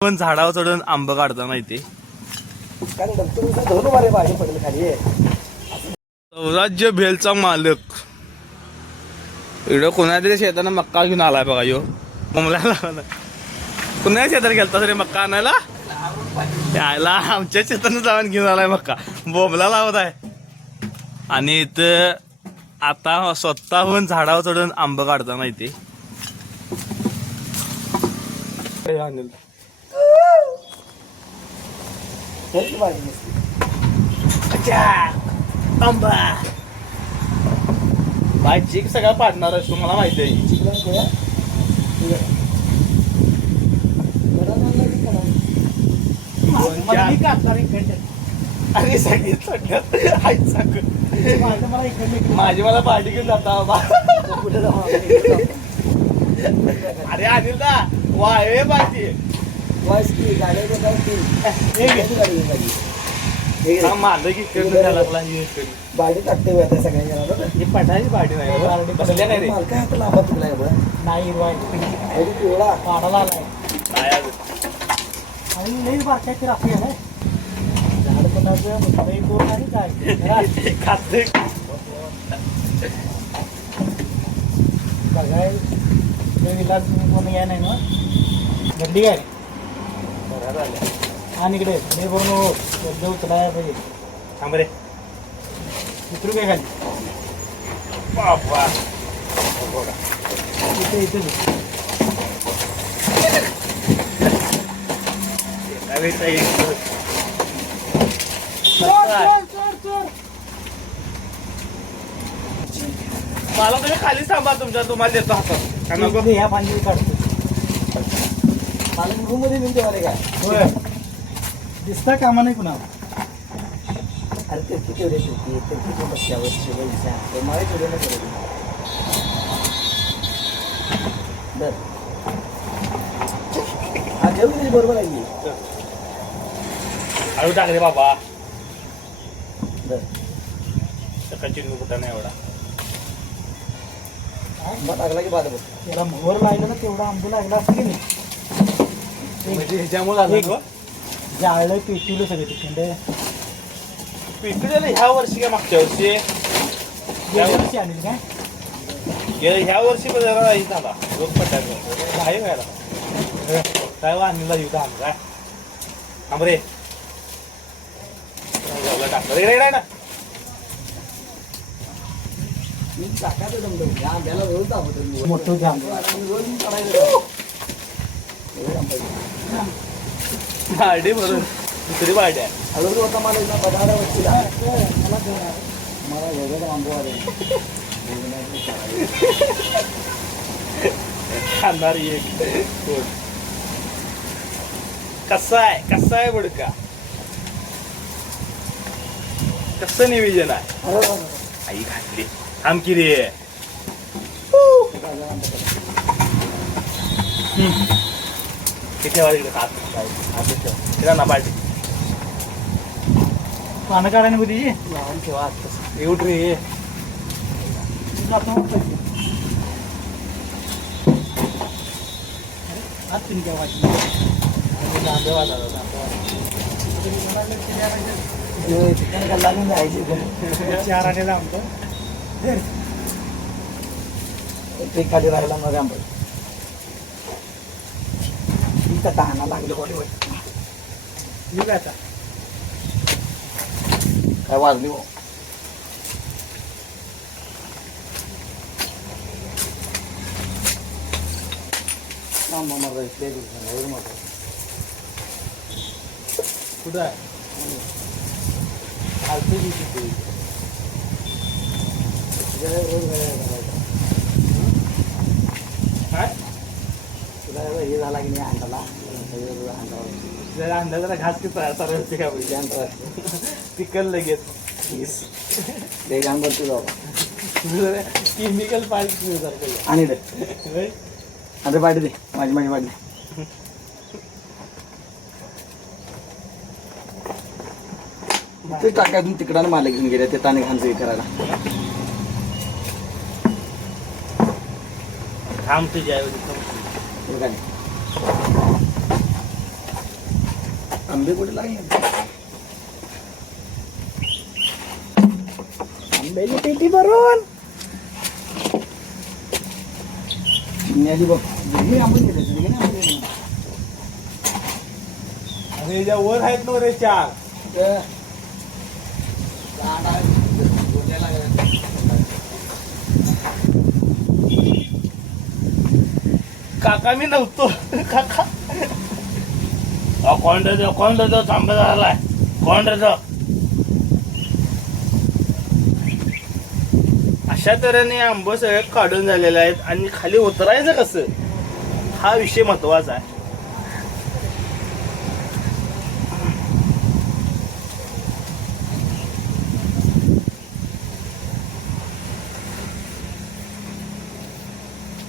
पण झाडावर चढून आंब काढता माहिती सौराज्य भेलचा मालक इकडं कोणातरी शेतानं मक्का घेऊन आलाय बघा यो कोंबल्याला कुणा शेतात गेलता तरी मक्का आणायला यायला आमच्या शेतानं जाऊन घेऊन आलाय मक्का बोंबला लावत आहे आणि इथं आता स्वतःहून झाडावर चढून आंब काढता माहिती आंबा बाय चिक सगळं पाडणार आहे तुम्हाला माहिती आहे अरे सांगितलं माझी मला पार्टी घेऊन जाता अरे अनिल दा वा हे पार्टी माझं की लागला बाडी टाकते सगळ्यांना पटायची पार्टी नाही बसल्या नाही रे काय लांबा तुला नाही पिवळा पाडाला आलाय आणि नाही बारकायची राखी आहे झाड कोणाचं कोण आणि काय खाते बघाय विलास कोण या नाही ना गड्डी काय आणि इकडे हे बरोबर उचलाय पाहिजे थांब रे उतरू काय खाली बाबा इथे इथे मला तुम्ही खाली थांबा तुमच्या तुम्हाला देतो हातात ह्या पाणी काढतो मला रूम मध्ये नेऊन देवाले काय होय दिसता कामा नाही कुणाला अरे ते किती वेळ येते किती बसल्यावर मला थोडे ना करत हा जेवण तरी बरोबर आहे हळू टाक रे बाबा सकाळची कुठा नाही एवढा मग लागला की बाद बघ त्याला मोहर लागलं ना तेवढा आंबू लागला असं की नाही म्हणजे ह्याच्यामुळे आलं जाळलं पेटवलं सगळे तिकडे पेटवलेलं ह्या वर्षी का मागच्या वर्षी या वर्षी आणेल काय ह्या वर्षी पण जरा नाही झाला रोज पटायचं आहे व्हायला काय आणलेला येऊ का आम्ही काय थांब रे टाकलं रे रे ना मी टाकायचं जमलं आंब्याला रोज दाखवतो मोठं जाम रोज काढायचं बार्डी भरून दुसरी बार्डी आहे हळूहळू होता मला बघायला वरतीला मला वेगळं आंबो आले खाणार एक कसा आहे बडका कसं नियोजन आहे आई घातली थांब की रे किती वाजता ना पार्टी पानं काढायला बुद्धीची लावून ठेवा एवढ रे चिकन खाल्ला नाही जायचे चार आणे आमचं ते खाली राहिला मग आंबा ताना लागले बॉडी मी आता काय वाजली हो कुठं आहे काय तुला हे झाला की नाही अंडाला जरा अंडा जरा घास की सरळ ते काय बोलते पिकल लगेच ते काम करतो बाबा केमिकल पाहिजे आणि अरे पाठी दे माझी पाठी ते टाकायतून तिकडं मालक घेऊन गेले ते ताने खानचं करायला थांब तुझ्या काय आंबे कुठे लागले आंब्याची पेटी भरून चिमण्याची बघ हे आंबे दिले तुझे ना आंबे अरे याच्या वर आहेत ना रे चार काका मी नव्हतो काका कोण रे थांबा झालाय कोण रे अशा तऱ्हेने आंब सगळे काढून झालेले आहेत आणि खाली उतरायचं कसं हा विषय महत्वाचा आहे.